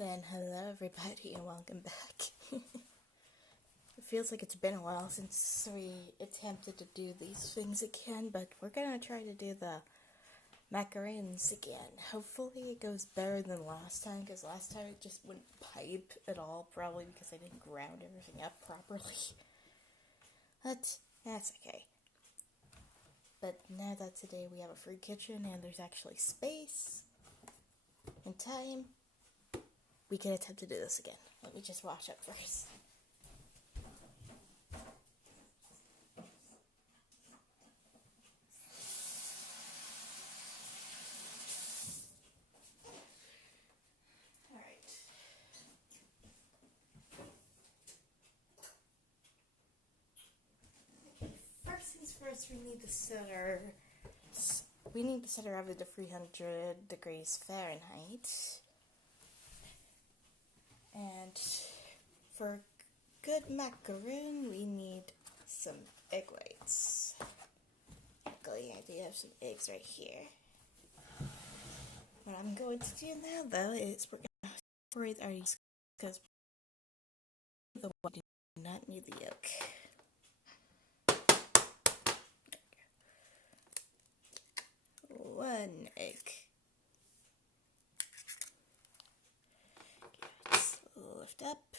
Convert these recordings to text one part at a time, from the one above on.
Then hello everybody and welcome back. It feels like it's been a while since we attempted to do these things again, but we're gonna try to do the macaroons again. Hopefully it goes better than last time, because last time it just wouldn't pipe at all, probably because I didn't ground everything up properly. But that's okay. But now that today we have a free kitchen and there's actually space and time, we can attempt to do this again. Let me just wash up first. Alright. Okay, first things first, we need to set our oven to 300 degrees Fahrenheit. And for good macaroon, we need some egg whites. Luckily, I do have some eggs right here. What I'm going to do now, though, is we're going to separate our yolks, because the one do not need the yolk. One egg. Lift up.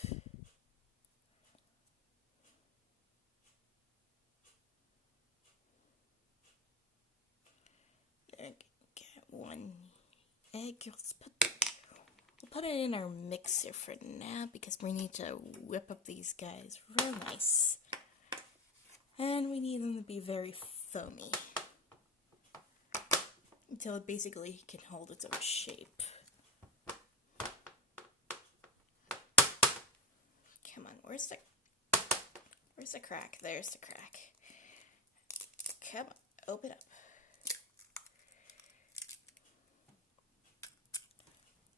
There, get one egg. We'll put it in our mixer for now because we need to whip up these guys real nice. And we need them to be very foamy until it basically can hold its own shape. Come on, where's the crack? There's the crack. Come on, open up.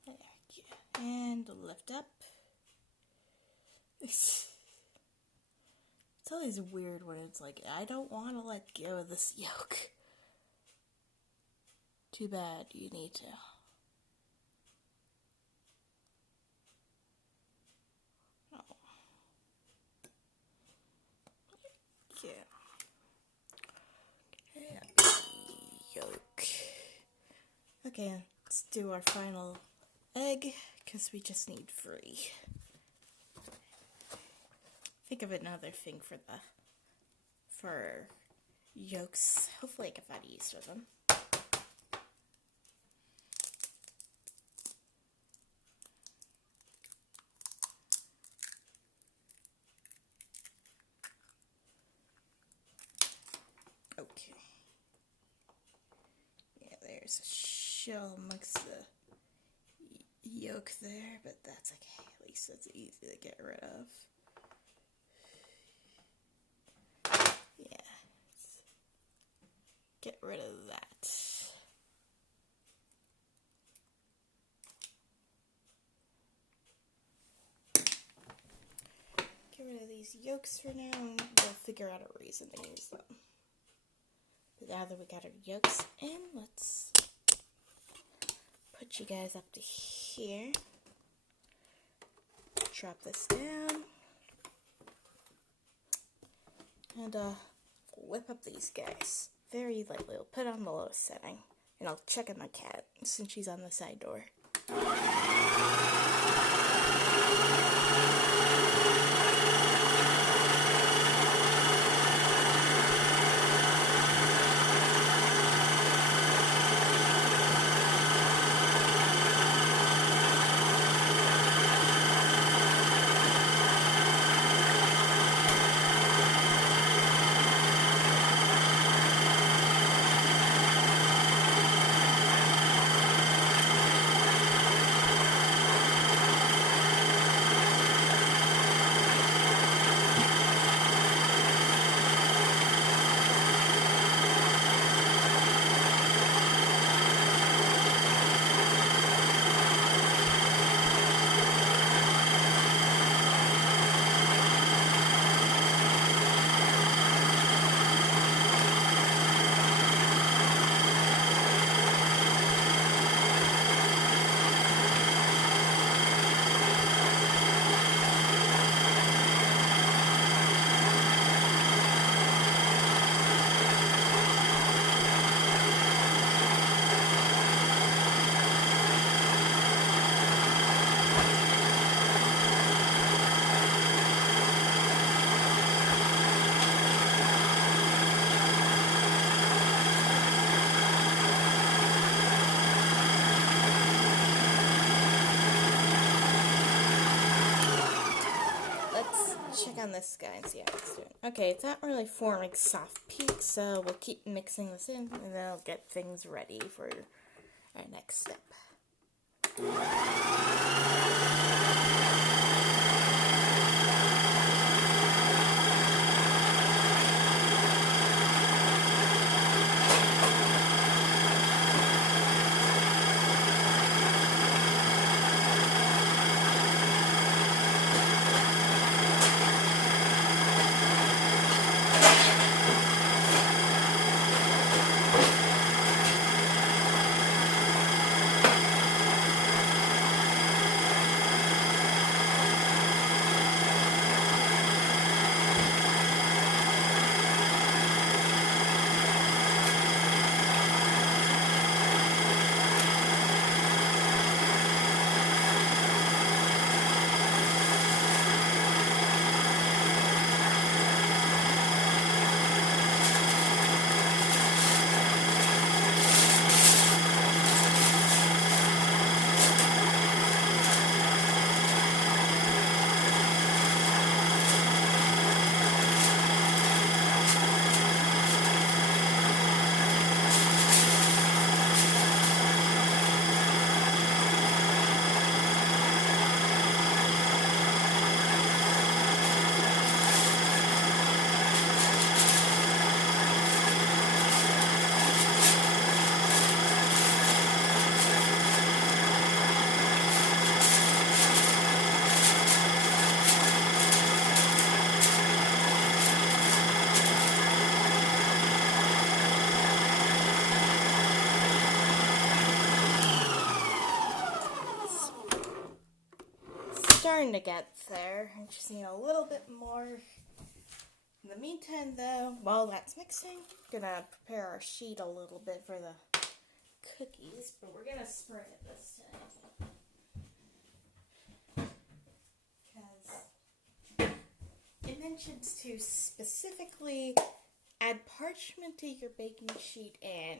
There, and lift up. It's always weird when it's like, I don't want to let go of this yolk. Too bad, you need to. Yolk. Okay, let's do our final egg, because we just need 3. Think of another thing for yolks. Hopefully I can find use with them. Okay. Yeah, there's a shell amongst the yolk there, but that's okay. At least it's easy to get rid of. Yeah. Get rid of that. Get rid of these yolks for now, and we'll figure out a reason to use them. But now that we got our yolks in, let's put you guys up to here. Drop this down. And whip up these guys very lightly. We'll put it on the lowest setting. And I'll check on my cat since she's on the side door. on this guy and see how it's doing. Okay, it's not really forming soft peaks, so we'll keep mixing this in, and then I'll get things ready for our next step. Starting to get there. I just need a little bit more. In the meantime, though, while that's mixing, I'm gonna prepare our sheet a little bit for the cookies, but we're gonna spray it this time. Because it mentions to specifically add parchment to your baking sheet and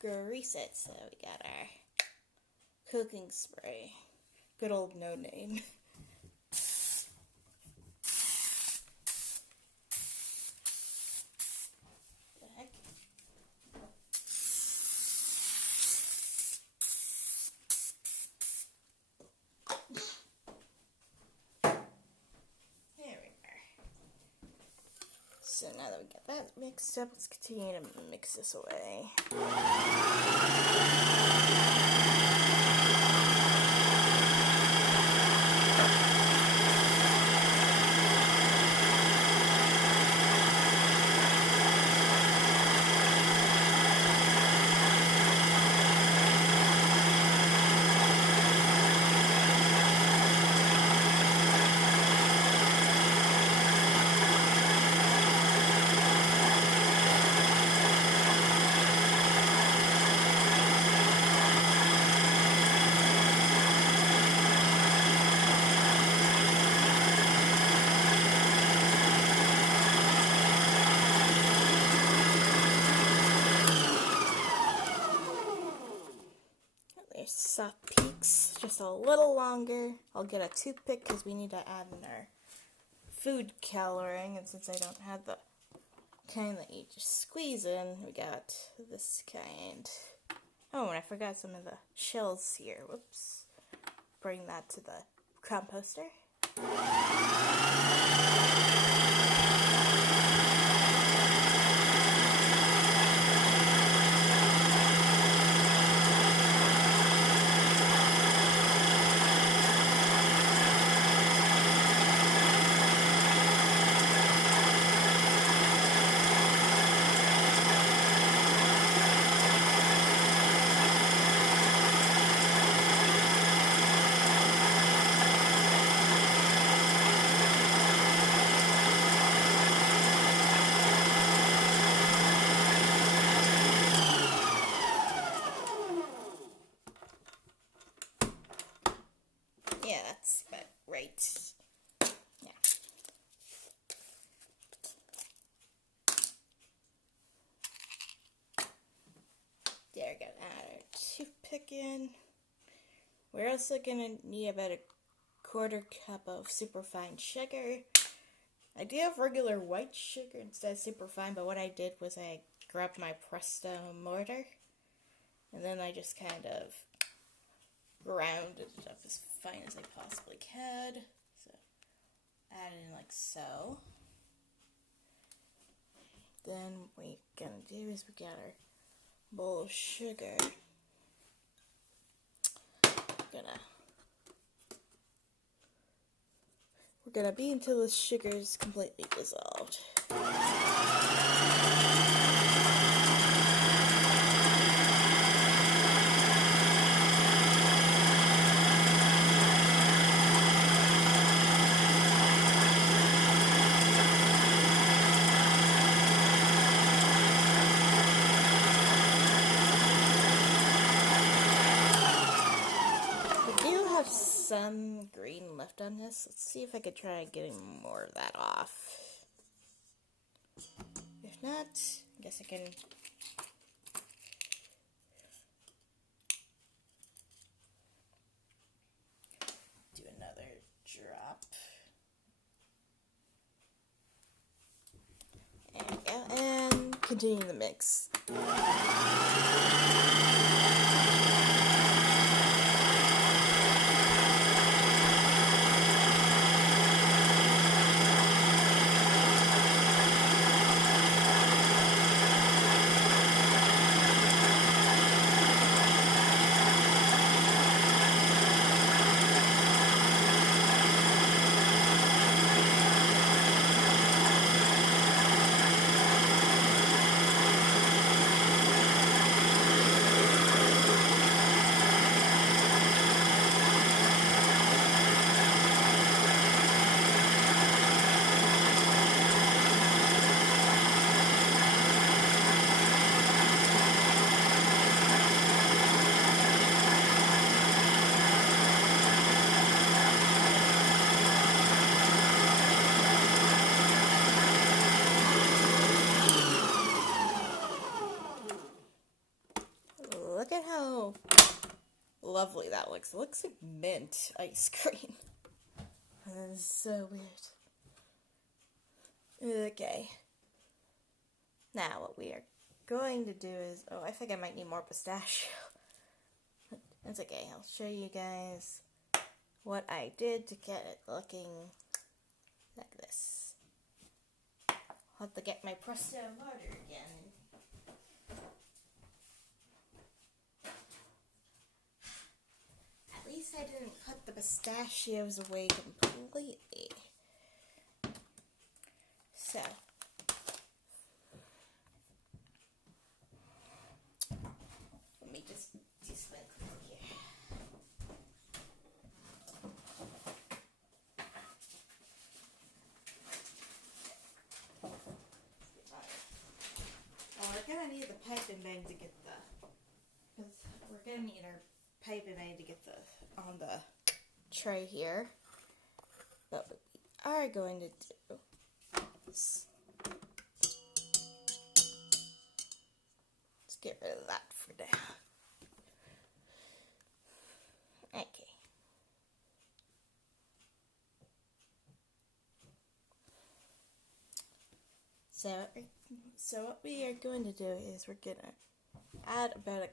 grease it. So we got our cooking spray. Good old no name. So now that we got that mixed up, let's continue to mix this away. Soft peaks, just a little longer. I'll get a toothpick because we need to add in our food coloring, and since I don't have the kind that you just squeeze in, we got this kind. Oh, and I forgot some of the shells here. Whoops. Bring that to the composter. Yeah, that's about right. Yeah. There, gotta add our toothpick in. We're also gonna need about a 1/4 cup of superfine sugar. I do have regular white sugar instead of superfine, but what I did was I grabbed my Presto mortar, and then I just kind of grounded it up as fine as I possibly could. So, add it in like so. Then what we're gonna do is we got our bowl of sugar. We're gonna beat until the sugar is completely dissolved. Some green left on this. Let's see if I could try getting more of that off. If not, I guess I can do another drop. There we go, and continue the mix. Look at how lovely that looks. It looks like mint ice cream. That is so weird. Okay. Now what we are going to do is... Oh, I think I might need more pistachio. That's okay. I'll show you guys what I did to get it looking like this. I'll have to get my Presto mortar again. At least I didn't put the pistachios away completely. So, let me just do something quick here. We're gonna need the piping bag to get because we're gonna need our piping bag to get on the tray here. But what we are going to do is let's get rid of that for now. Okay. So what we are going to do is we're gonna add about a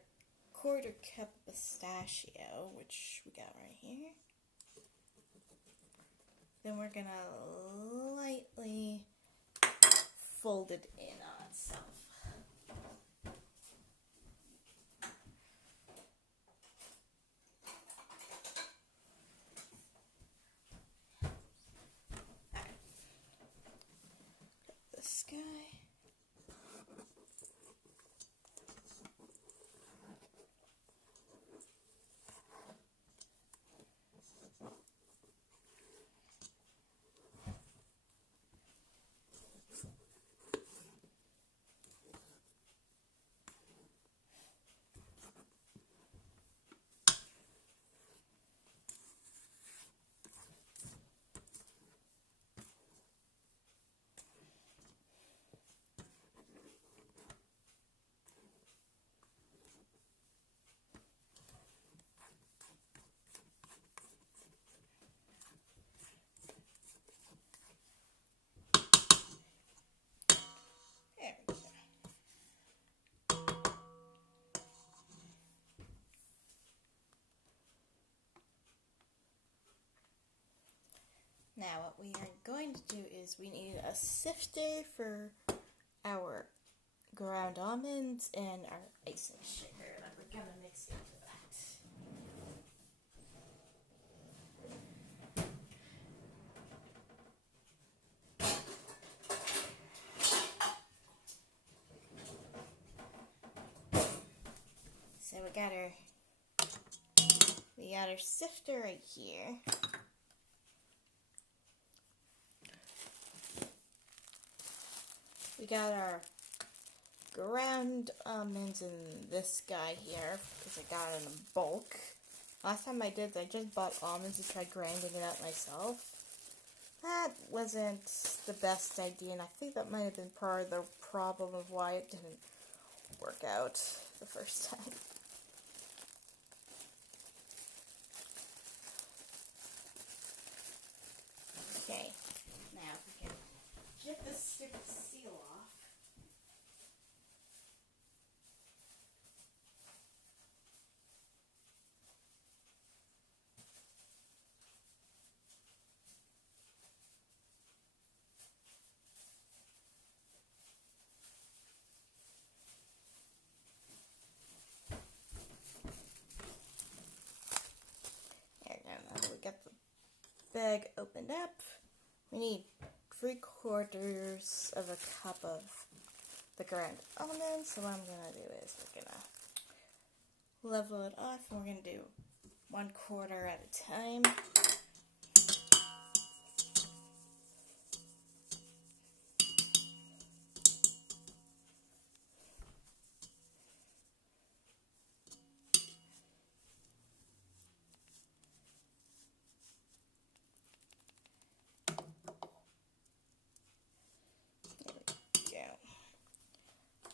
1/4 cup of pistachio, which we got right here. Then we're gonna lightly fold it in on itself. Alright. Got this guy. Now what we are going to do is we need a sifter for our ground almonds and our icing sugar that we're going to mix into that. So we got our sifter right here. We got our ground almonds in this guy here because I got it in bulk. Last time I did, I just bought almonds and tried grinding it out myself. That wasn't the best idea, and I think that might have been part of the problem of why it didn't work out the first time. Okay, now we can get this stupid seal off. There we go, now that we got the bag opened up, we need 3/4 of a cup of the ground almonds. So what I'm going to do is we're going to level it off, and we're going to do 1/4 at a time.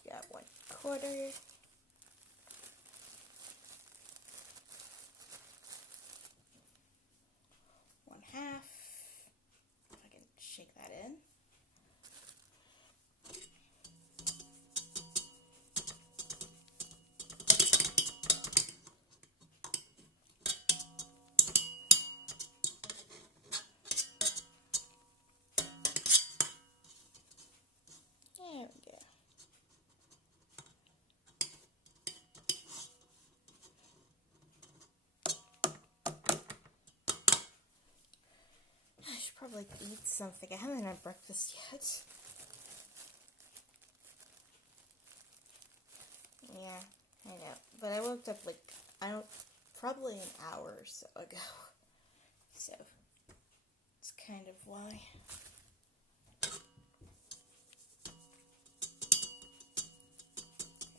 Got 1/4. One half. If I can shake that in. There we go. I should probably eat something. I haven't had breakfast yet. Yeah, I know. But I woke up probably an hour or so ago. So, it's kind of why.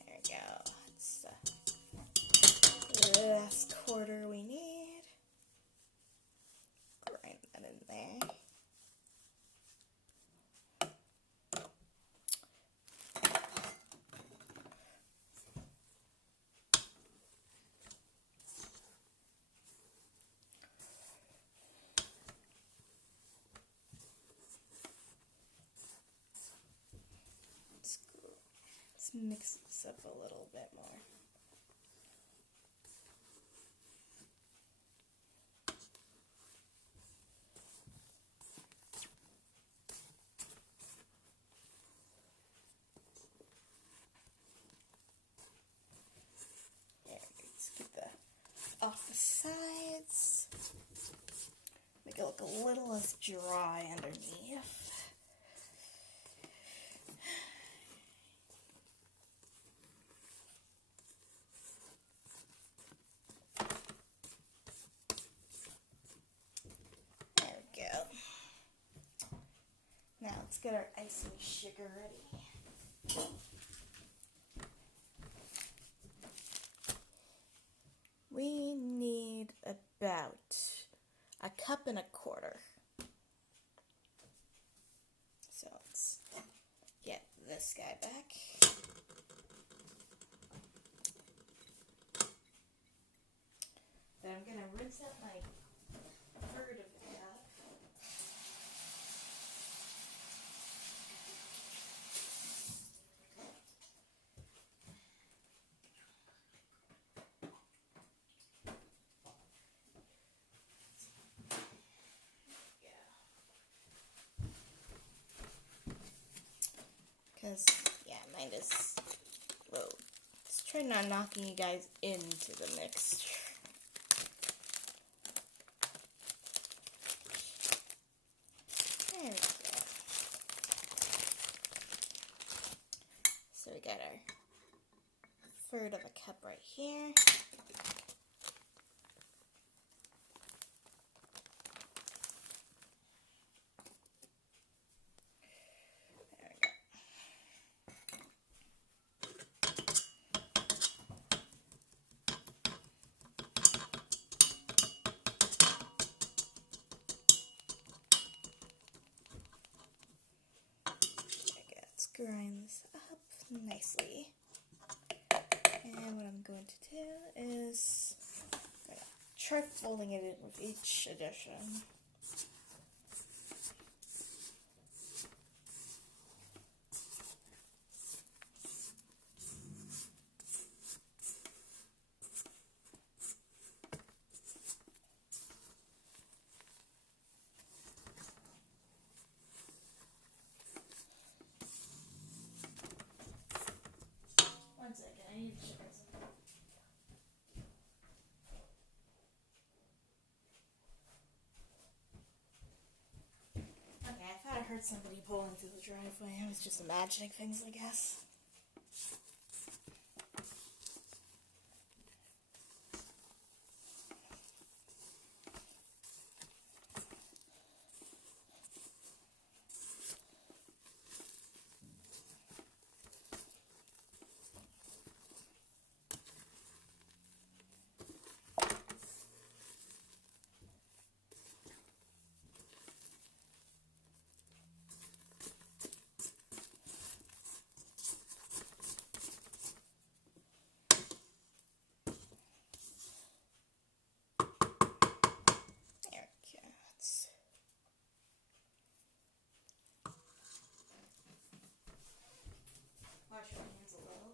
There we go. It's the last 1/4 we need. Grind that in there. Let's mix this up a little bit more. There, let's get the off the sides. Make it look a little less dry underneath. Now let's get our icing sugar ready. We need about 1.25 cups. So let's get this guy back. Then I'm going to rinse out my third of the cup. is, yeah, mine is, whoa. Let's try not knocking you guys into the mixture. There we go. So we got our third of a cup right here. Grind this up nicely. And what I'm going to do is try folding it in with each addition. One second, I need to sugar something. Okay, I thought I heard somebody pulling through the driveway. I was just imagining things, I guess. Wash your hands a little.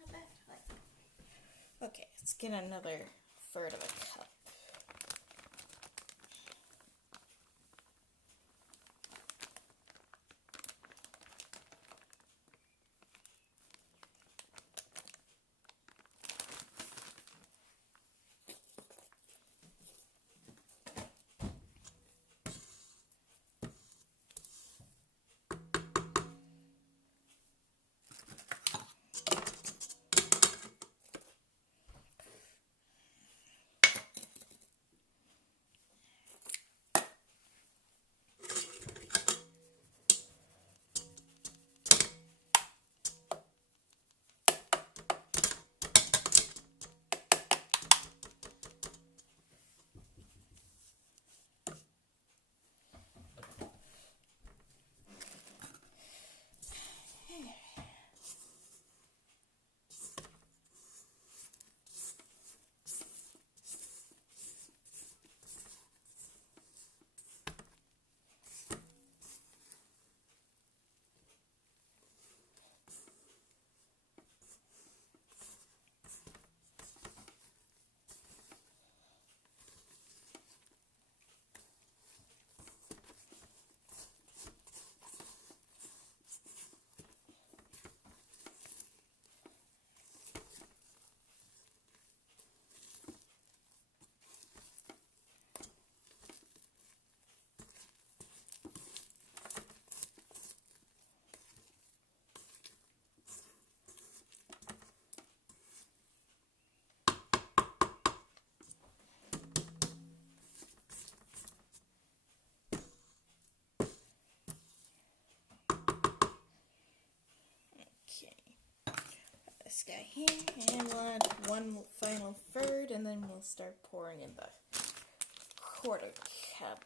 Not bad. Okay, let's get another third of a cup. This guy here, and we'll add one final third, and then we'll start pouring in the quarter cup.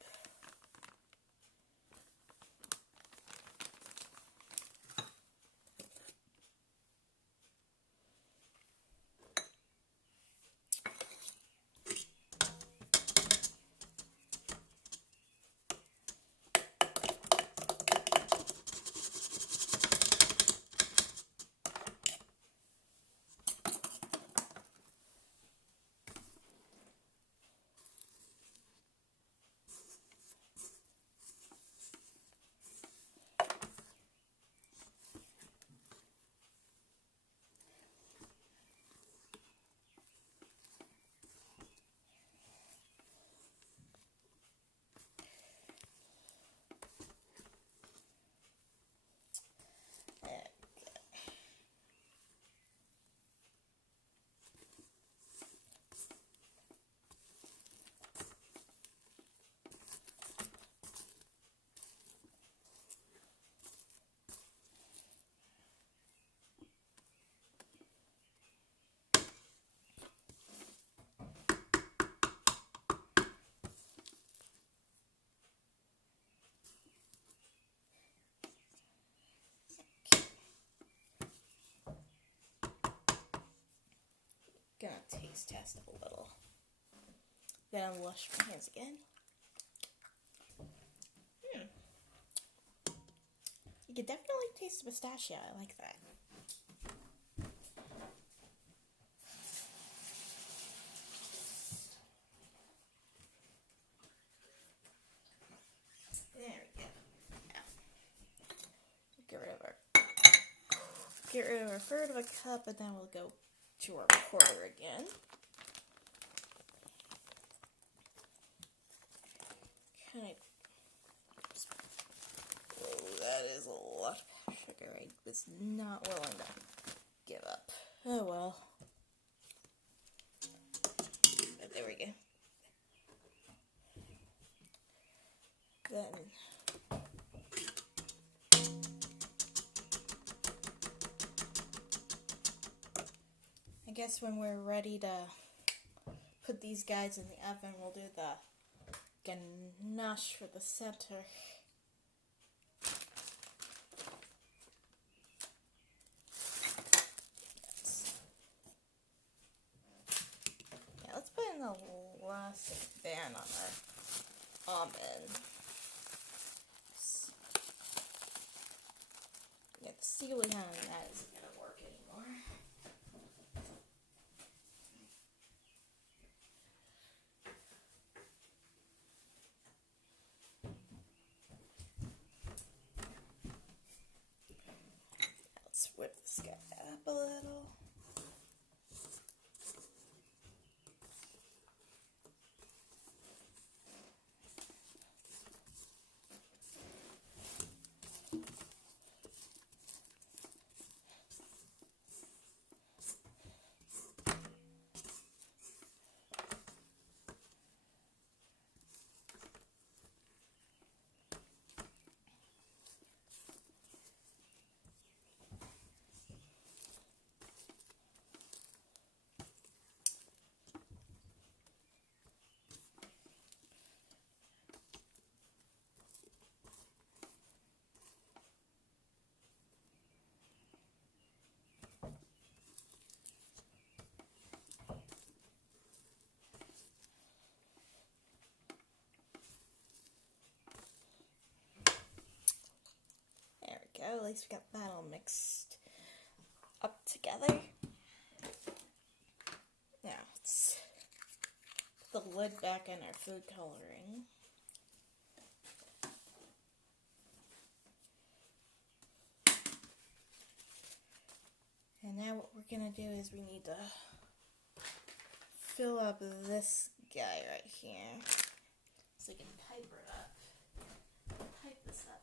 taste test a little. Then I'll wash my hands again. You can definitely taste the pistachio. I like that. There we go. Now, get rid of our third of a cup, and then we'll go to our quarter again. Okay. Oh, that is a lot of sugar. I was not willing to give up. Oh well. But there we go. Then I guess when we're ready to put these guys in the oven, we'll do the ganache for the center. Yeah, let's put in the last band on our almond. Yeah, the ceiling on that isn't gonna work anymore. Let's whip this guy up a little. At least we got that all mixed up together. Now let's put the lid back on our food coloring. And now what we're gonna do is we need to fill up this guy right here so we can pipe it up. Pipe this up.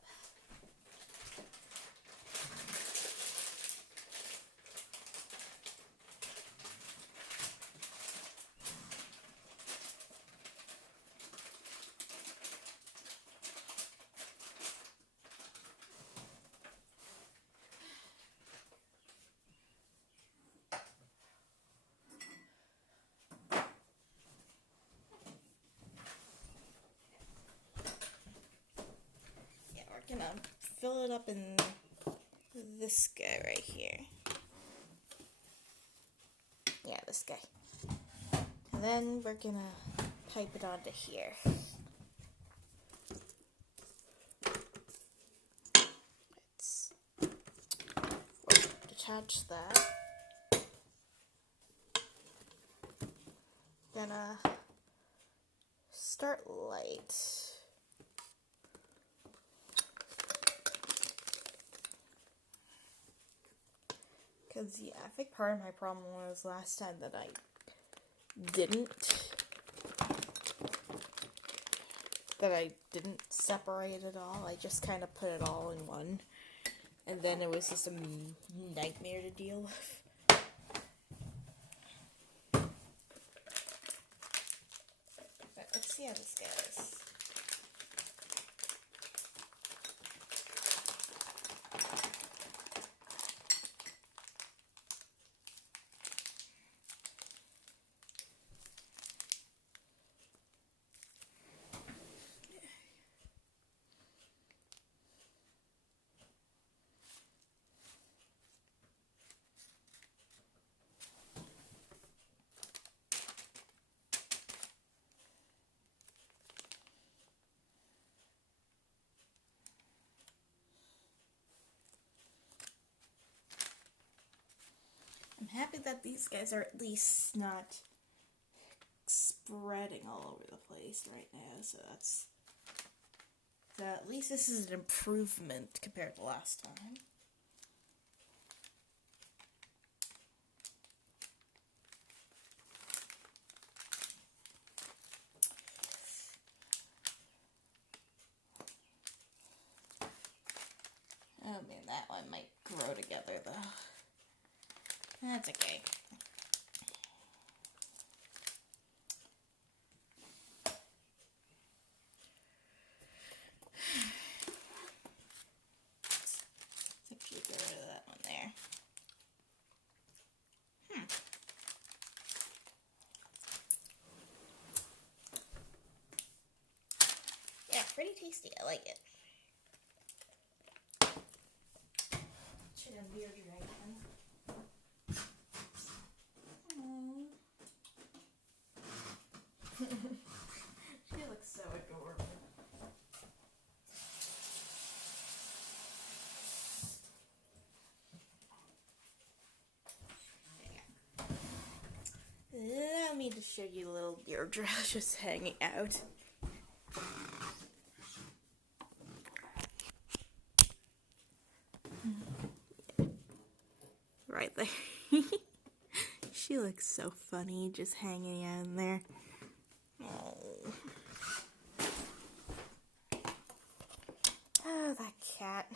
Gonna fill it up in this guy right here. Yeah, this guy. And then we're gonna pipe it onto here. Let's attach that. Gonna start light. Because, yeah, I think part of my problem was last time that I didn't separate it all. I just kind of put it all in one. And then it was just a nightmare to deal with. But let's see how this goes. happy that these guys are at least not spreading all over the place right now, so at least this is an improvement compared to last time. Oh man, that one might grow together though. That's okay. Let's actually get rid of that one there. Yeah, pretty tasty. I like it. Should have beer dragon. She looks so adorable. Allow me to show you little Deirdre just hanging out. Right there. She looks so funny just hanging out in there. Oh, oh that cat.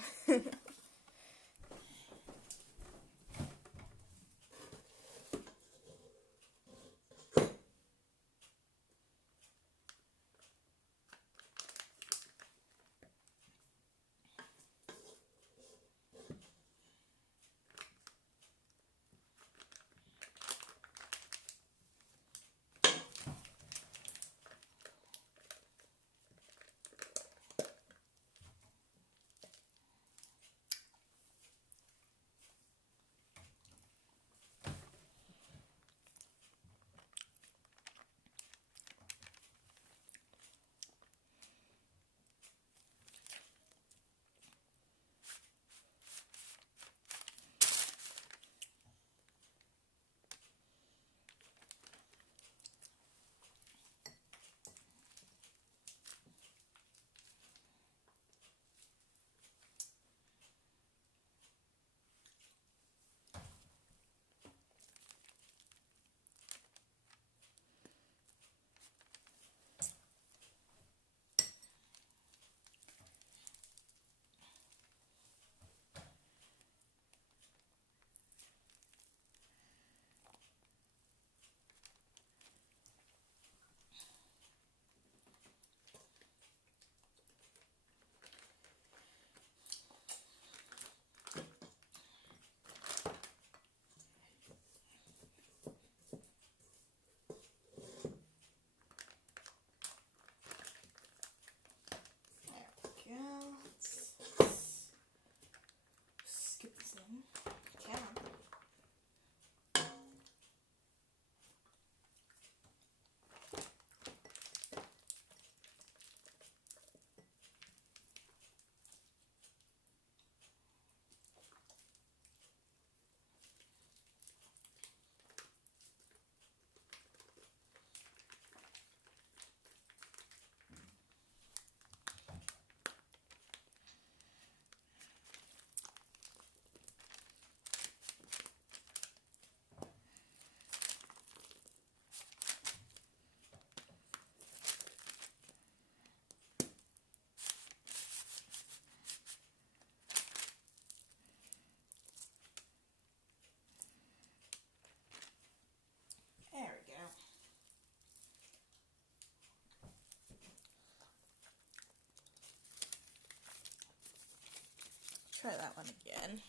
Try that one again.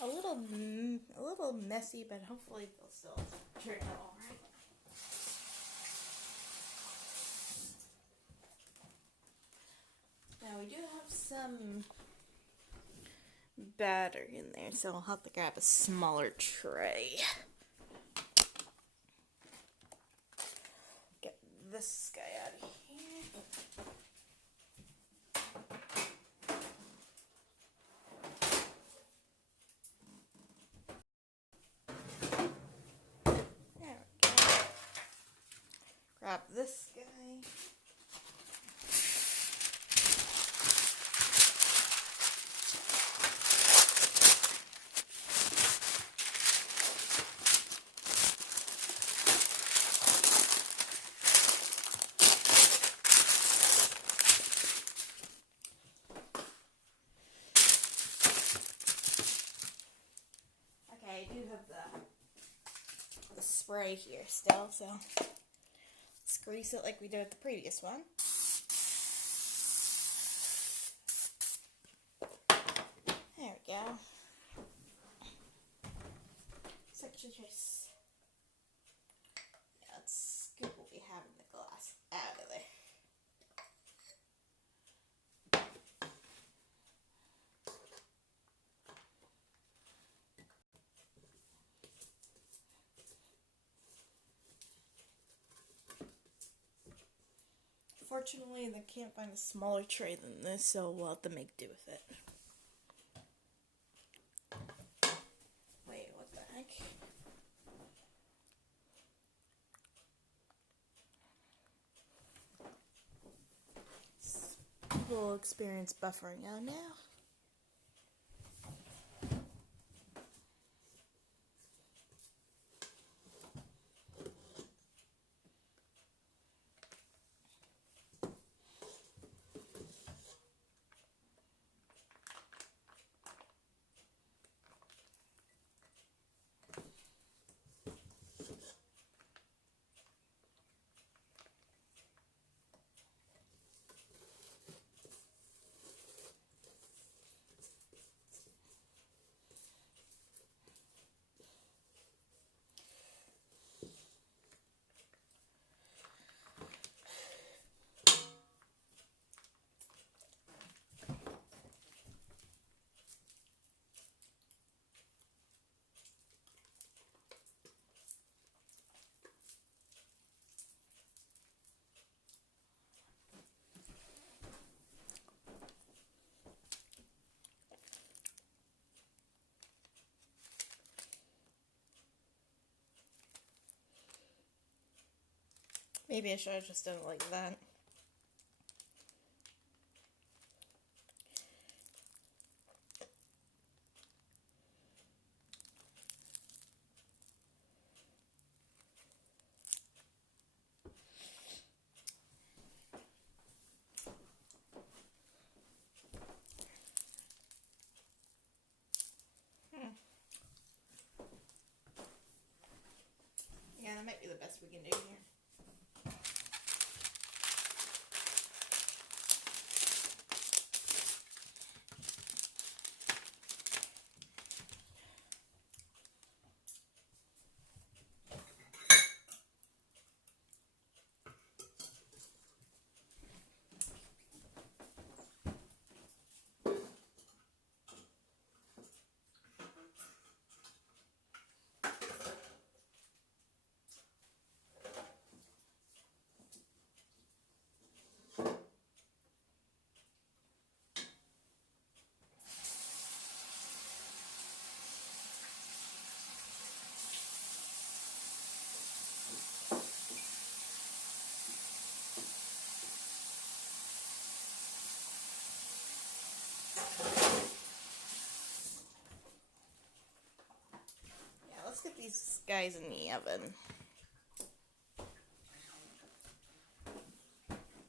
A little messy, but hopefully they'll still turn out all right. Now we do have some batter in there, so I'll have to grab a smaller tray. Get this guy out of here. grab this guy. Okay, I do have the spray here still, so let's grease it like we did with the previous one. There we go. So actually just, yeah, let's scoop what we have in the glass out of there. Fortunately, they can't find a smaller tray than this, so we'll have to make do with it. Wait, what the heck? People experience buffering out now. Maybe I should have just done it like that. Yeah, that might be the best we can do here. Let's get these guys in the oven.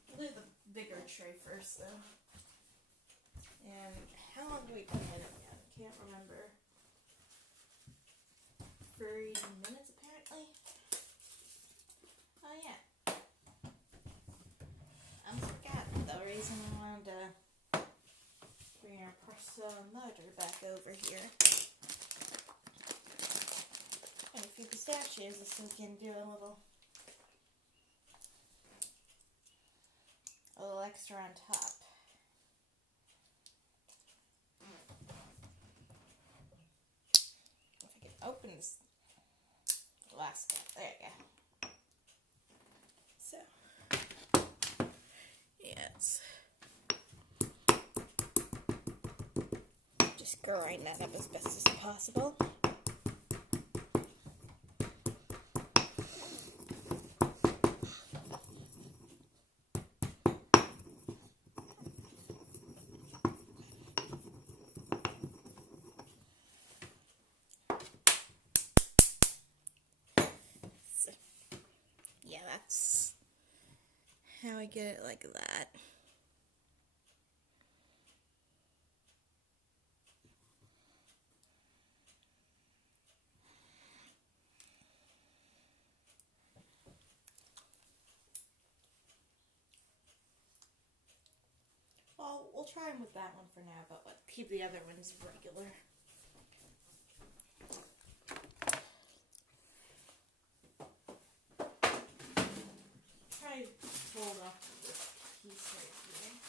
We'll do the bigger tray first, though. And how long do we put in it again? I can't remember. 30 minutes, apparently. Oh, yeah. I forgot the reason I wanted to bring our porcelain motor back over here. And a few pistachios so we can do a little extra on top. If I can open this last one. There you go. So, yes. Just grind that up as best as possible. that's how I get it like that. Well, we'll try them with that one for now, but keep the other ones regular. Try to fold off this piece right here.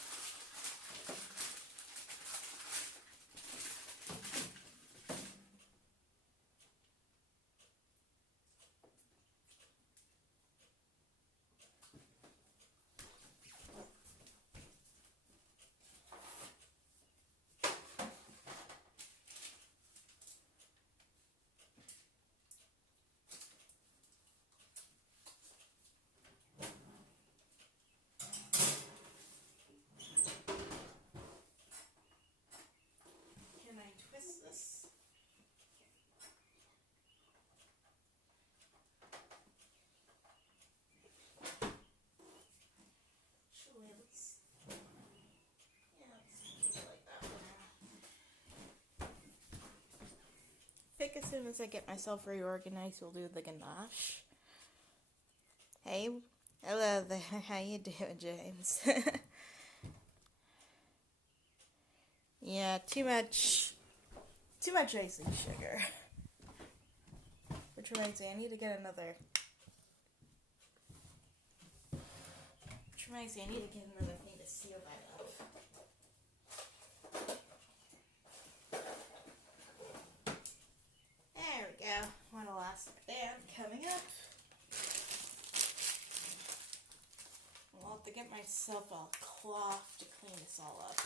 Can I twist this? Actually, let's keep it like that for now. I think as soon as I get myself reorganized, we'll do the ganache. Hey, hello there. How you doing, James? Yeah, too much icing sugar. Which reminds me, I need to get another thing to seal that up. There we go. One elastic band coming up. I'll have to get myself a cloth to clean this all up.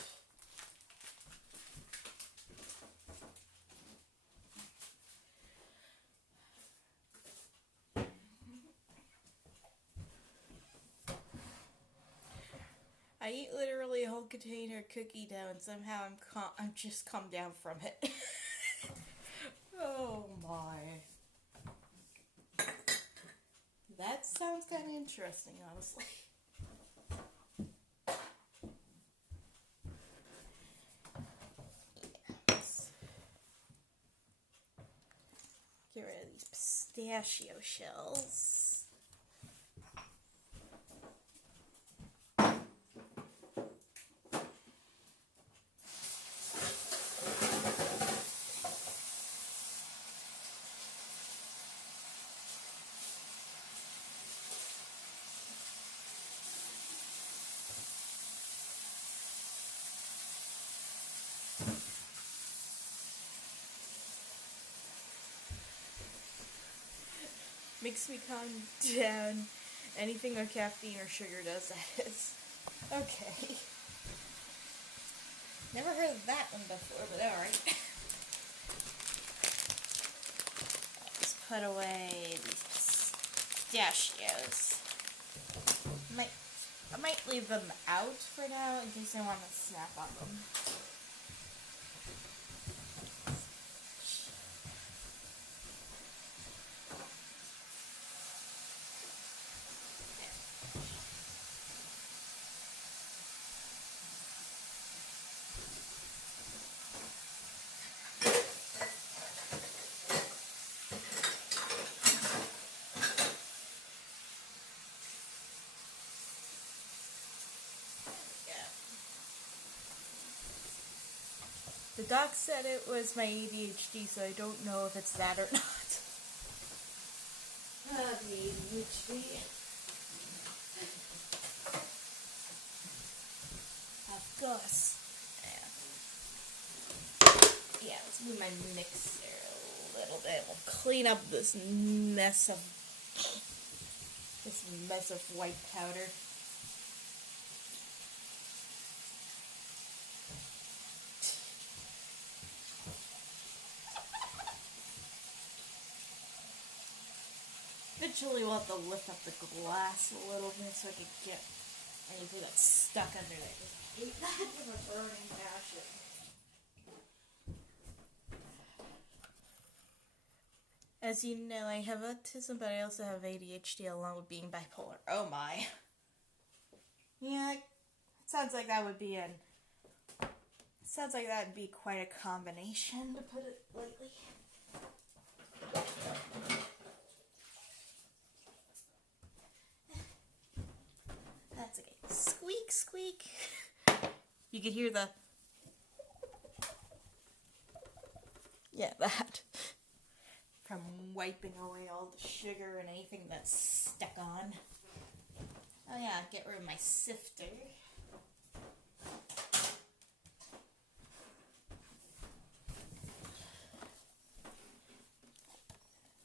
I eat literally a whole container of cookie dough, and somehow I'm just come down from it. Oh my. That sounds kind of interesting, honestly. Yes. Get rid of these pistachio shells. Makes me calm down. Anything with caffeine or sugar does that is. Okay. Never heard of that one before, but alright. Let's put away these pistachios. I might leave them out for now in case I want to snack on them. The doc said it was my ADHD, so I don't know if it's that or not. The ADHD. Of course. Yeah, let's move my mixer a little bit. We'll clean up this mess of white powder. Eventually we'll have to lift up the glass a little bit so I can get anything that's stuck under there. I hate that with a burning passion. As you know, I have autism, but I also have ADHD along with being bipolar. Oh my. Yeah, it sounds like that would be quite a combination, to put it lightly. That's okay. Squeak, squeak. You could hear the... Yeah, that. From wiping away all the sugar and anything that's stuck on. Oh yeah, get rid of my sifter.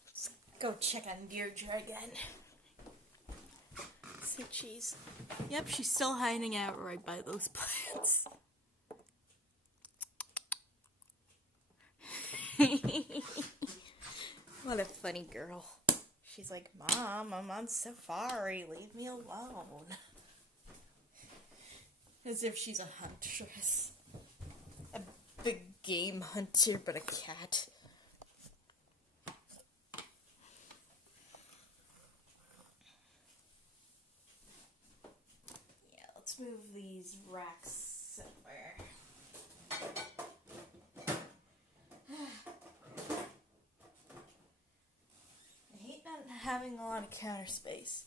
Let's go check on Deirdre again. See, cheese. Yep, she's still hiding out right by those plants. What a funny girl. She's like, Mom, I'm on safari. Leave me alone. As if she's a huntress. A big game hunter, but a cat. Yeah, let's move these racks somewhere. Having a lot of counter space.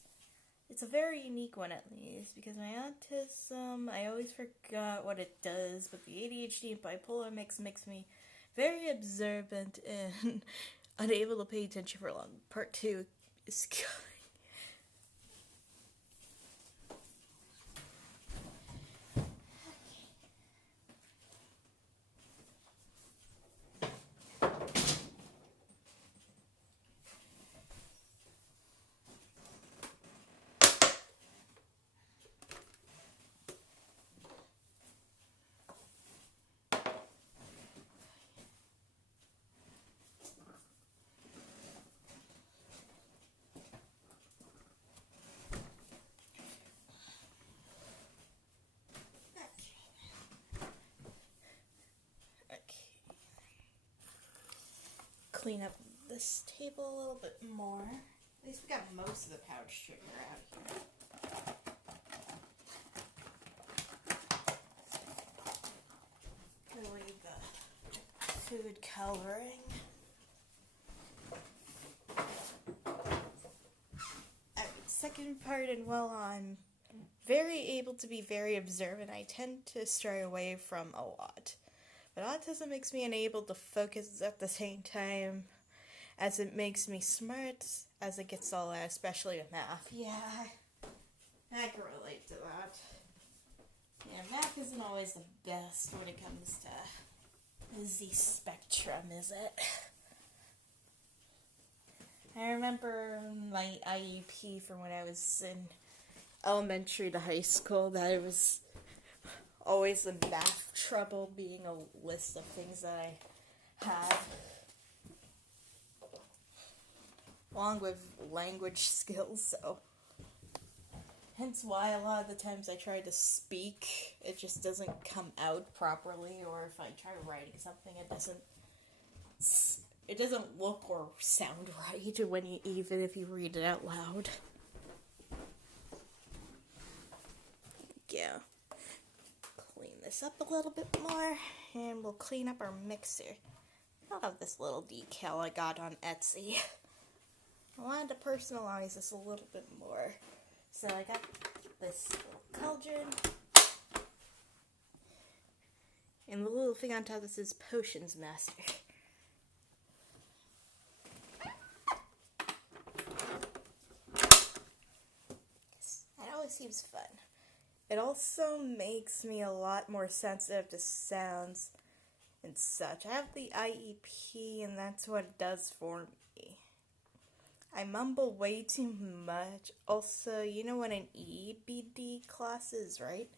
It's a very unique one, at least, because my autism, I always forgot what it does, but the ADHD and bipolar makes me very observant and unable to pay attention for long. Part 2 is coming. Clean up this table a little bit more. At least we got most of the pouch sugar out here. Gonna leave the food coloring. Second part, and while I'm very able to be very observant, I tend to stray away from a lot. But autism makes me unable to focus at the same time as it makes me smart as it gets all that, especially with math. Yeah, I can relate to that. Yeah, math isn't always the best when it comes to Z spectrum, is it? I remember my IEP from when I was in elementary to high school, that it was always the math trouble being a list of things that I had, along with language skills, so hence why a lot of the times I try to speak, it just doesn't come out properly, or if I try writing something, it doesn't look or sound right even if you read it out loud. Yeah. Clean this up a little bit more, and we'll clean up our mixer. I love this little decal I got on Etsy. I wanted to personalize this a little bit more. So I got this little cauldron. And the little thing on top that says Potions Master. That always seems fun. It also makes me a lot more sensitive to sounds and such. I have the IEP, and that's what it does for me. I mumble way too much. Also, you know what an EBD class is, right?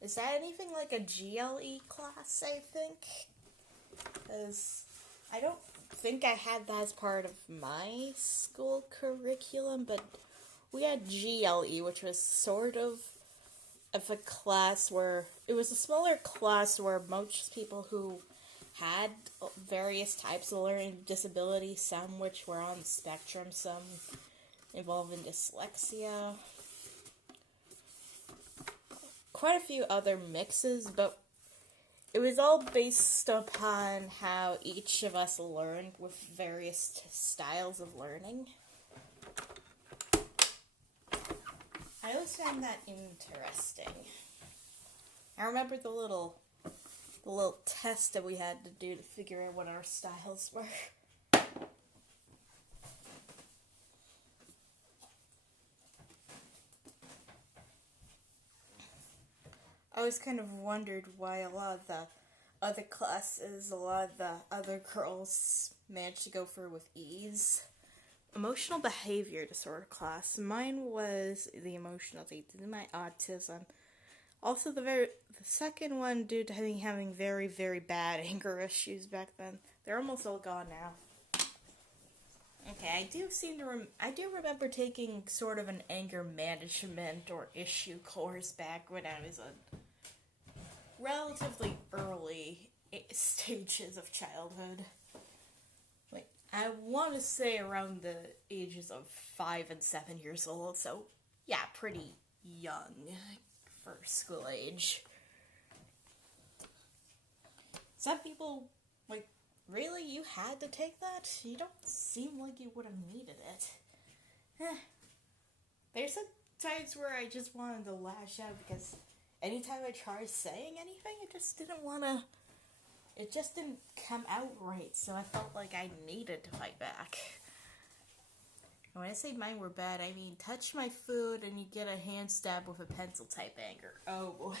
Is that anything like a GLE class, I think? Because I don't think I had that as part of my school curriculum, but we had GLE, which was sort of a class where, it was a smaller class where most people who had various types of learning disabilities, some which were on the spectrum, some involving dyslexia, quite a few other mixes, but it was all based upon how each of us learned with various styles of learning. I always found that interesting. I remember the little test that we had to do to figure out what our styles were. I always kind of wondered why a lot of the other classes, a lot of the other girls managed to go through with ease. Emotional behavior disorder class. Mine was the emotional due to my autism. Also, the second one due to having very, very bad anger issues back then. They're almost all gone now. Okay, I do remember taking sort of an anger management or issue course back when I was a relatively early stages of childhood. Like, I want to say around the ages of 5 and 7 years old, so yeah, pretty young for school age. Some people, like, really, you had to take that? You don't seem like you would have needed it. There's some times where I just wanted to lash out because anytime I tried saying anything, it just didn't come out right, so I felt like I needed to fight back. And when I say mine were bad, I mean touch my food and you get a hand stab with a pencil type anger. Oh boy.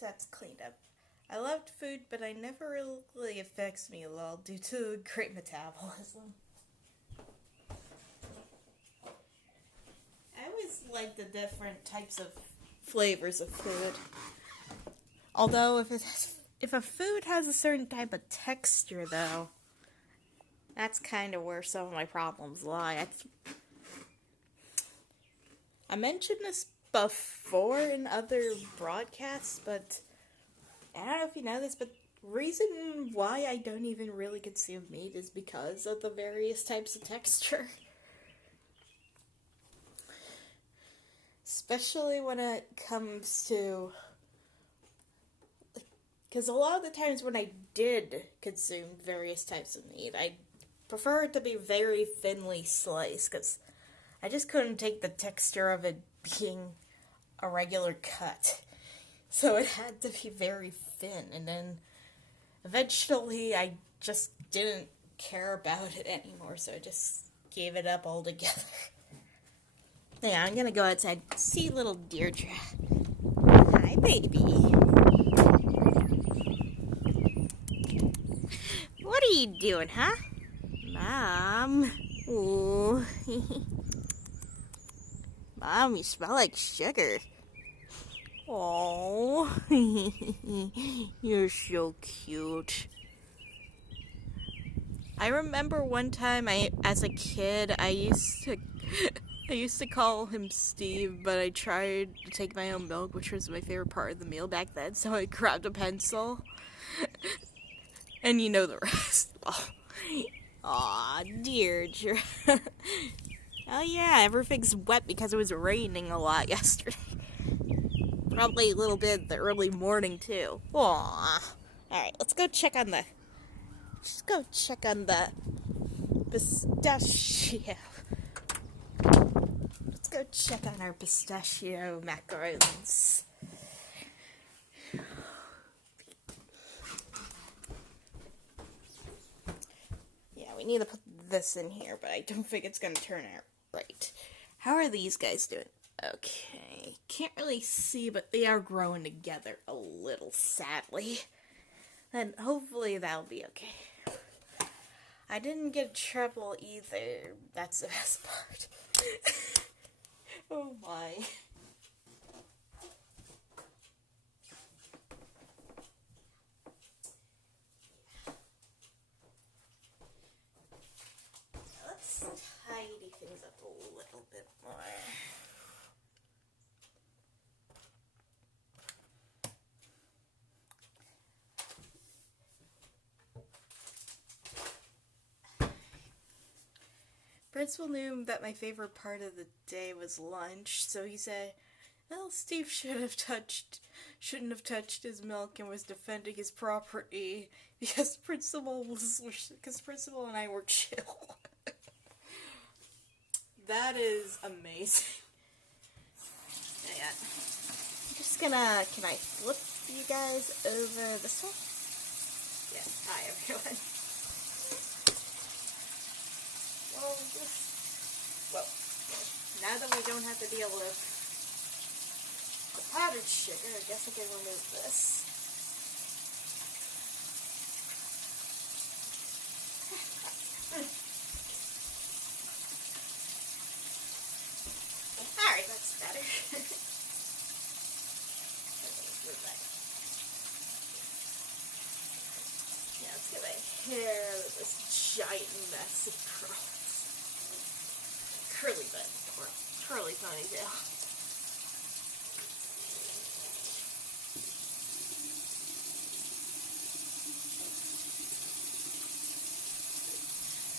That's cleaned up. I loved food, but I never really affects me at all due to great metabolism. I always like the different types of flavors of food. Although if a food has a certain type of texture, though, that's kind of where some of my problems lie. I mentioned this before in other broadcasts, but I don't know if you know this, but the reason why I don't even really consume meat is because of the various types of texture. Especially when it comes to, because a lot of the times when I did consume various types of meat, I prefer it to be very thinly sliced, because I just couldn't take the texture of it being a regular cut. So it had to be very thin, and then eventually I just didn't care about it anymore, so I just gave it up altogether. Yeah, I'm gonna go outside and see little Deirdre. Hi, baby. What are you doing, huh? Mom. Ooh. Mom, you smell like sugar. Oh, you're so cute. I remember one time as a kid, I used to call him Steve, but I tried to take my own milk, which was my favorite part of the meal back then, so I grabbed a pencil. And you know the rest. Aw, Deirdre. Oh yeah, everything's wet because it was raining a lot yesterday. Probably a little bit in the early morning, too. Aww. Alright, let's go check on the pistachio. Let's go check on our pistachio macarons. Yeah, we need to put this in here, but I don't think it's gonna turn out right. How are these guys doing? Okay, can't really see, but they are growing together a little, sadly. And hopefully that'll be okay. I didn't get trouble either. That's the best part. Oh my. tidy things up a little bit more. Principal knew that my favorite part of the day was lunch, so he said, well, Steve shouldn't have touched his milk and was defending his property because Principal and I were chill. That is amazing. Yeah. I'm just gonna, can I flip you guys over this one? Yes, hi everyone. Well, now that we don't have to deal with the powdered sugar, I guess I can remove this. Alright, that's better. Yeah, let's get my hair with this giant mess of curls. Curly bun, or curly ponytail.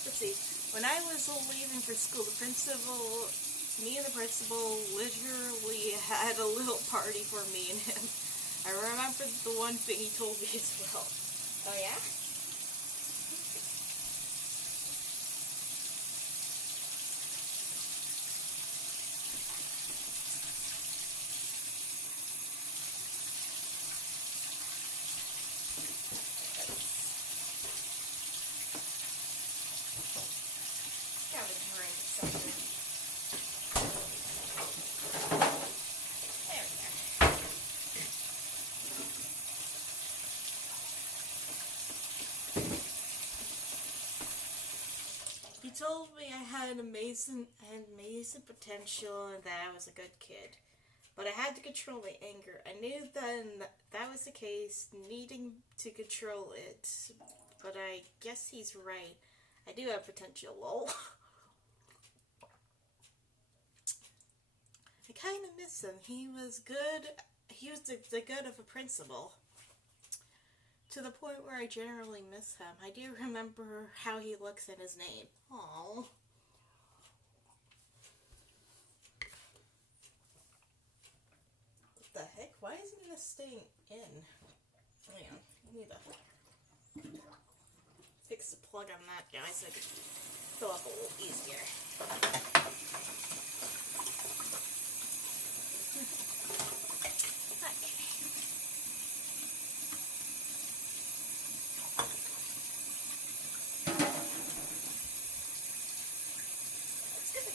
Let's see, when I was leaving for school, me and the principal literally had a little party for me and him. I remember the one thing he told me as well. Oh yeah? He told me I had amazing potential and that I was a good kid. But I had to control my anger. I knew then that was the case, needing to control it. But I guess he's right. I do have potential, lol. I kind of miss him. He was good. He was the good of a principal. To the point where I generally miss him. I do remember how he looks and his name. Aww. What the heck? Why isn't this staying in? Hang on. I need to fix the plug on that guy so I can fill up a little easier.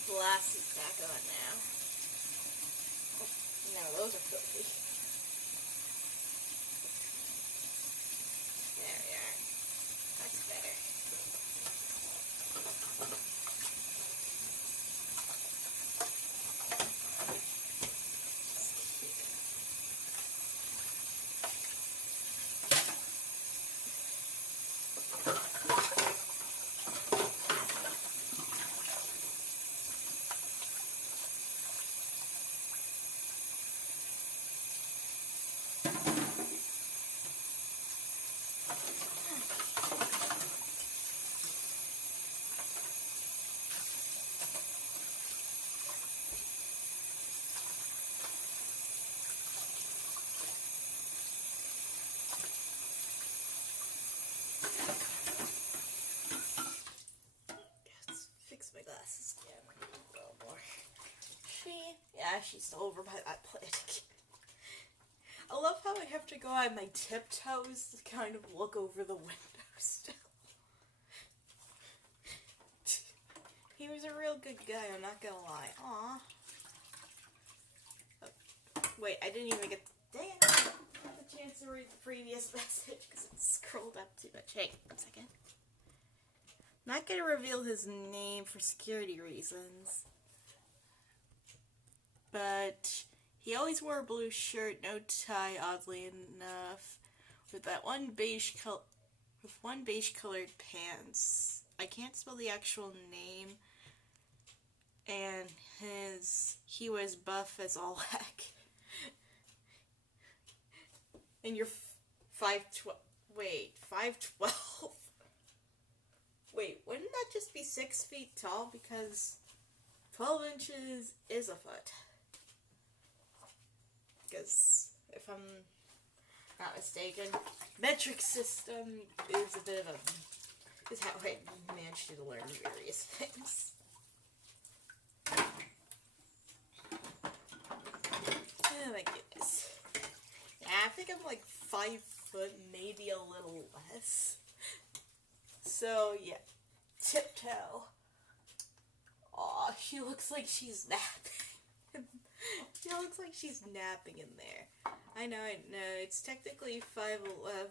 Glasses back on now. Oh, no, those are filthy. There we are. That's better. My glasses again. A little more. She's still over by that plate. I love how I have to go on my tiptoes to kind of look over the window still. He was a real good guy, I'm not gonna lie. Aww. Oh, wait, I didn't even get the chance to read the previous message because it scrolled up too much. Hey, 1 second. Not gonna reveal his name for security reasons, but he always wore a blue shirt, no tie, oddly enough, with one beige colored pants. I can't spell the actual name, and he was buff as all heck. And you're 5'12". Wait, 5'12". Wait, wouldn't that just be 6 feet tall? Because 12 inches is a foot. Because if I'm not mistaken, metric system is a bit of a, is how I managed to learn various things. Oh my goodness. Yeah, I think I'm like 5 foot, maybe a little less. So yeah, Tiptoe. Aw, she looks like she's napping. She looks like she's napping in there. I know, it's technically 5'11"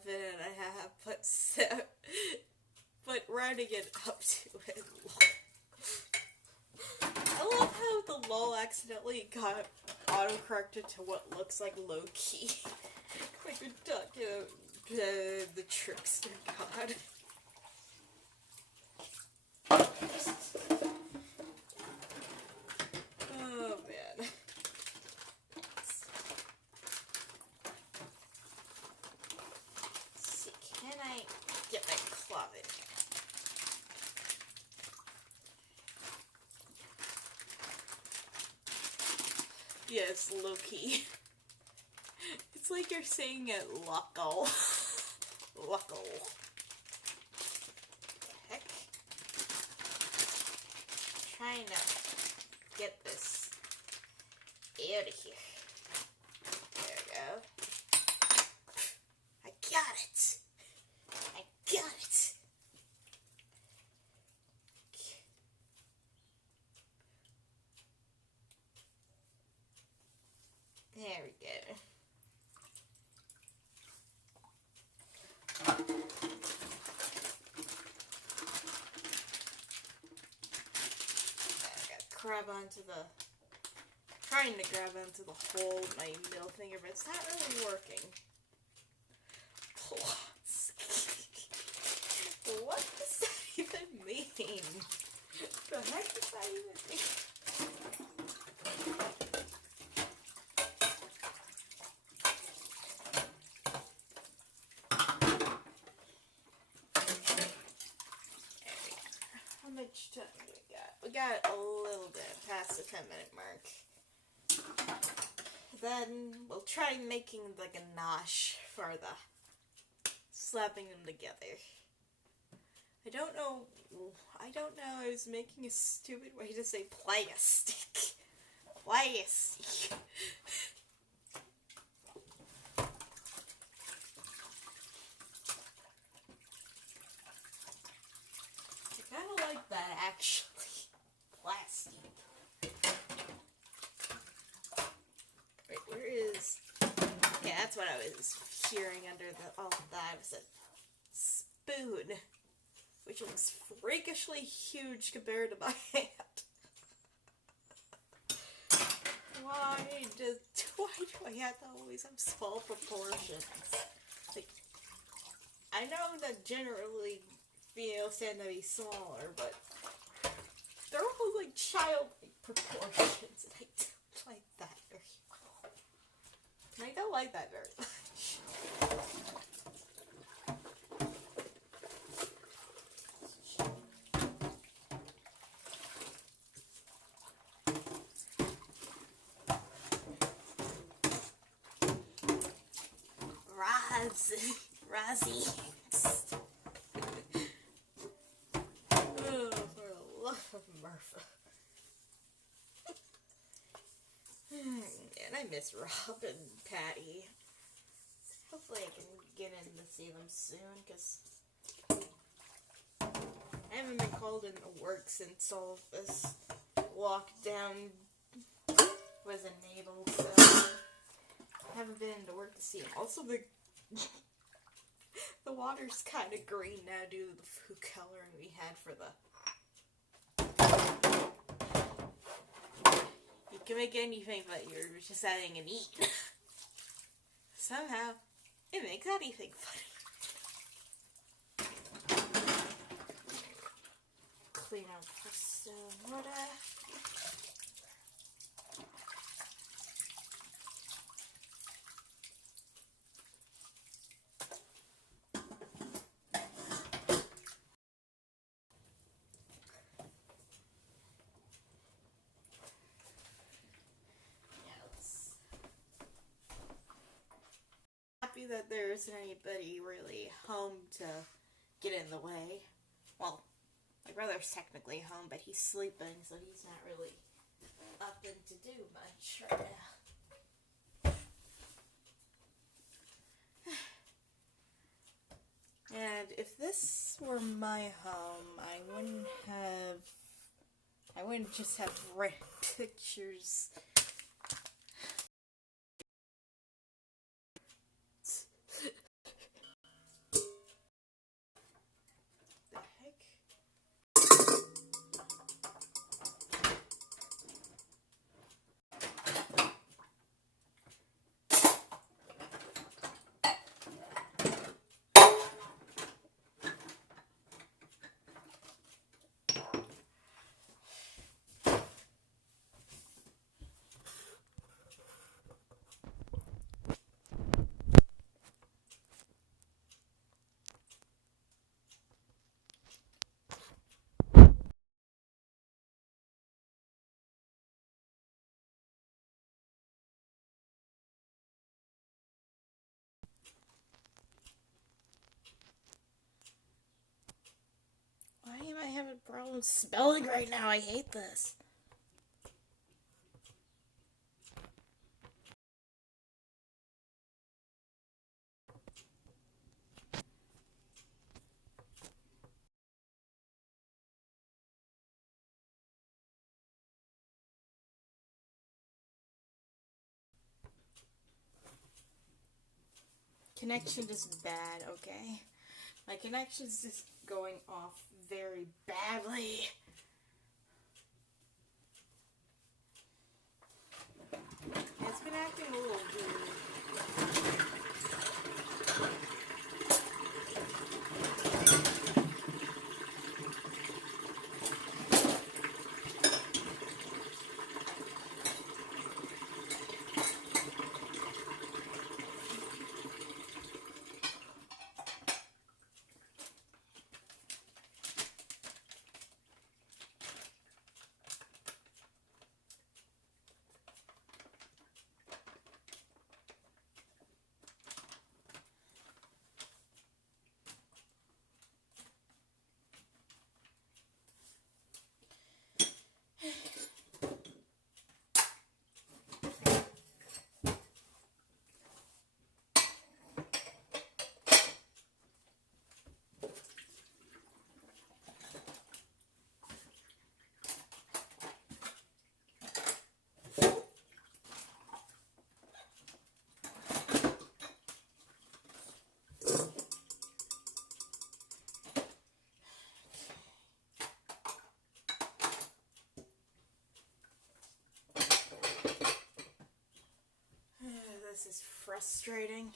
and a half, but rounding it up to it. I love how the lol accidentally got autocorrected to what looks like low-key. Like we're talking about the trickster god. Oh man. Let's see, can I get my club in here? Yes, low-key. It's like you're saying it Lucko. Lucko. Heck? Trying to get this out of here. There we go. I got it. I got it. There we go. Grab onto the, trying to grab onto the whole, my middle finger, but it's not really working. What does that even mean? The heck does that even mean? How much time do we got? We got a little bit past the 10-minute mark. Then we'll try making the ganache for the slapping them together. I don't know, I was making a stupid way to say plastic. Plastic. I kind of like that, actually. Plastic. Wait, where is... Yeah, that's what I was hearing under the... Oh, that was a spoon. Which was freakishly huge compared to my hand. Why do I have to always have small proportions? Like, I know that generally females tend to be smaller, but they're almost like childlike proportions, and I don't like that very well. And I don't like that very much. Razzie. Oh, for the love of Murphy. And I miss Rob and Patty. Hopefully I can get in to see them soon, because I haven't been called into work since all of this lockdown was enabled, so I haven't been into work to see them. Also, the water's kind of green now due to the food coloring we had for the... You can make anything, but you're just adding an eat. Somehow, it makes anything funny. Clean out some water. that there isn't anybody really home to get in the way. Well, my brother's technically home, but he's sleeping, so he's not really up in to do much right now. And if this were my home, I wouldn't just have red pictures. The heck? Why am I having problems spelling right now? I hate this. Connection is bad, okay? My connection's just going off very badly. It's been acting a little weird. This is frustrating.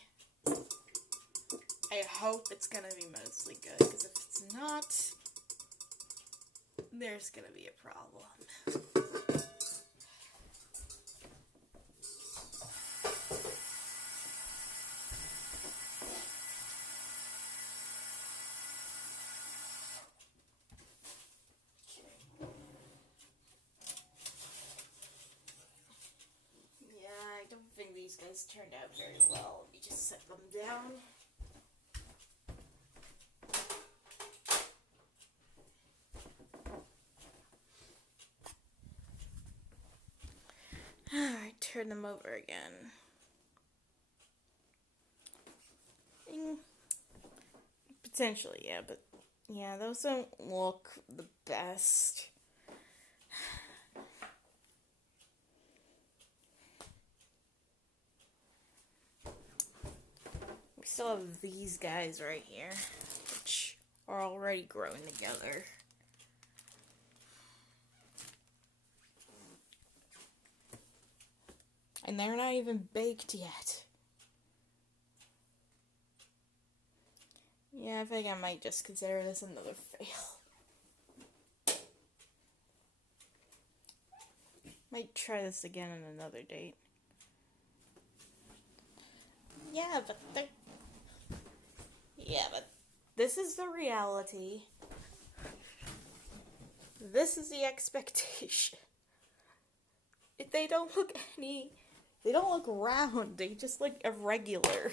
I hope it's gonna be mostly good, because if it's not, there's gonna be a problem. These guys turned out very well. Let me just set them down. Alright, turn them over again. Potentially, yeah, but yeah, those don't look the best. We still have these guys right here, which are already growing together. And they're not even baked yet. Yeah, I think I might just consider this another fail. Might try this again on another date. Yeah, but this is the reality. This is the expectation. They don't look round. They just look irregular.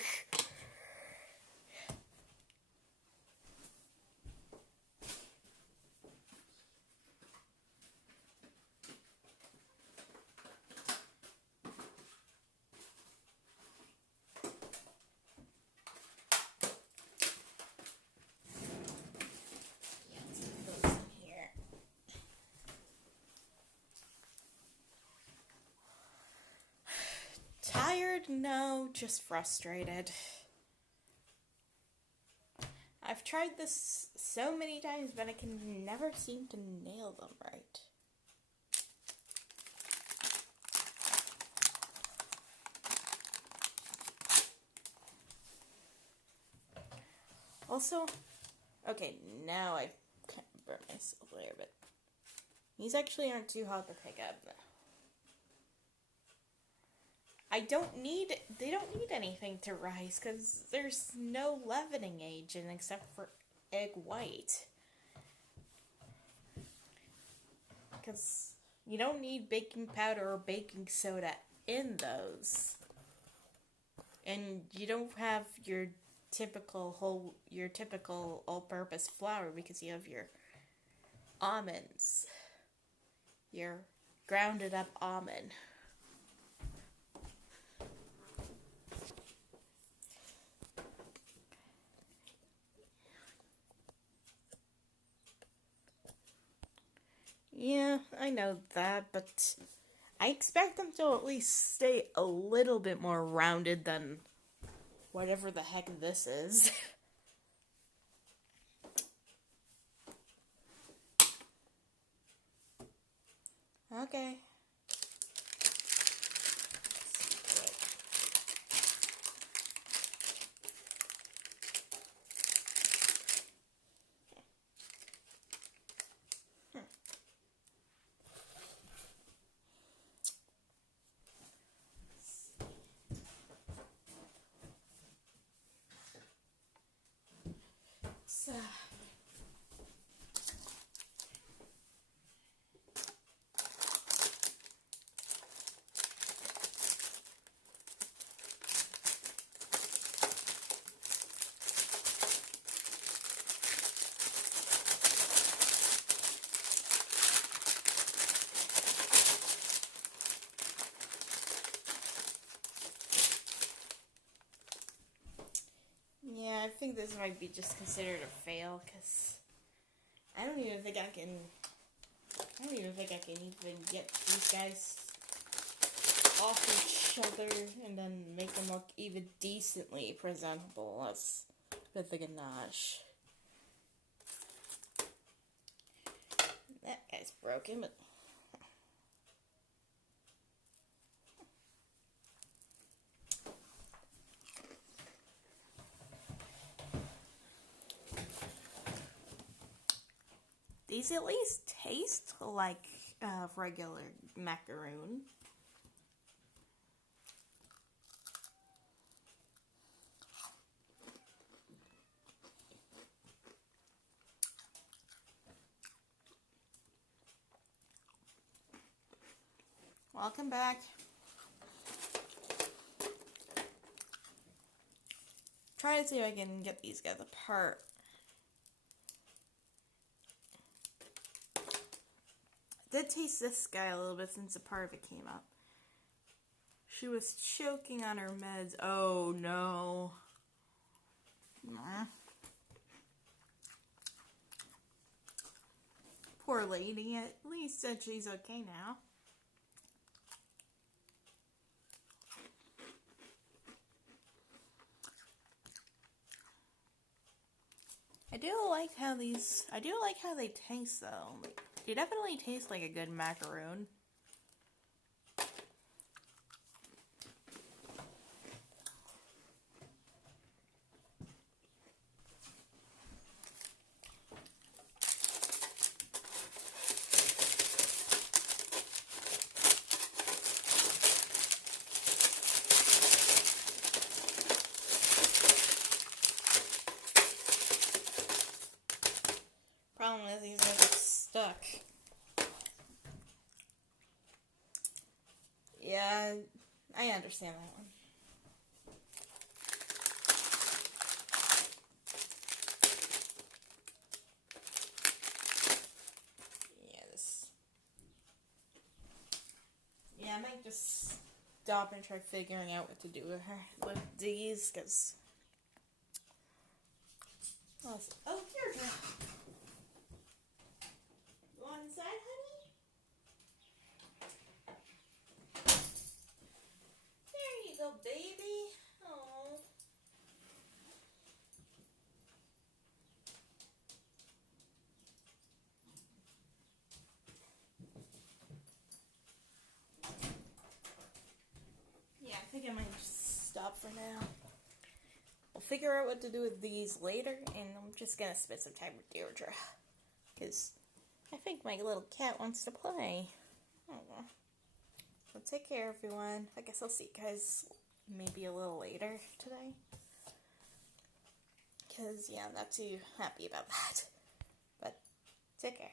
no, just frustrated. I've tried this so many times, but I can never seem to nail them right. Also, okay, now I kind of burnt myself there, but these actually aren't too hard to pick up. They don't need anything to rise, because there's no leavening agent except for egg white. Because you don't need baking powder or baking soda in those. And you don't have your typical all-purpose flour, because you have your almonds. Your grounded up almond. Yeah, I know that, but I expect them to at least stay a little bit more rounded than whatever the heck this is. Okay. So, yeah, I think this might be just considered a fail, because I don't even think I can even get these guys off each other and then make them look even decently presentable as with the ganache. That guy's broken, but these at least taste like regular macaroon. Welcome back. Try to see if I can get these guys apart. I did taste this guy a little bit since a part of it came up. She was choking on her meds. Oh no. Poor lady. At least said she's okay now. I do like how they taste though. They definitely taste like a good macaroon. Problem is, these guys are stuck. Yeah, I understand that one. Yeah, I might just stop and try figuring out what to do with her with these, because oh, here you go. Go inside, honey. There you go, babe. for now. We'll figure out what to do with these later, and I'm just gonna spend some time with Deirdre. Because I think my little cat wants to play. Oh. So take care, everyone. I guess I'll see you guys maybe a little later today. Because, yeah, I'm not too happy about that. But take care.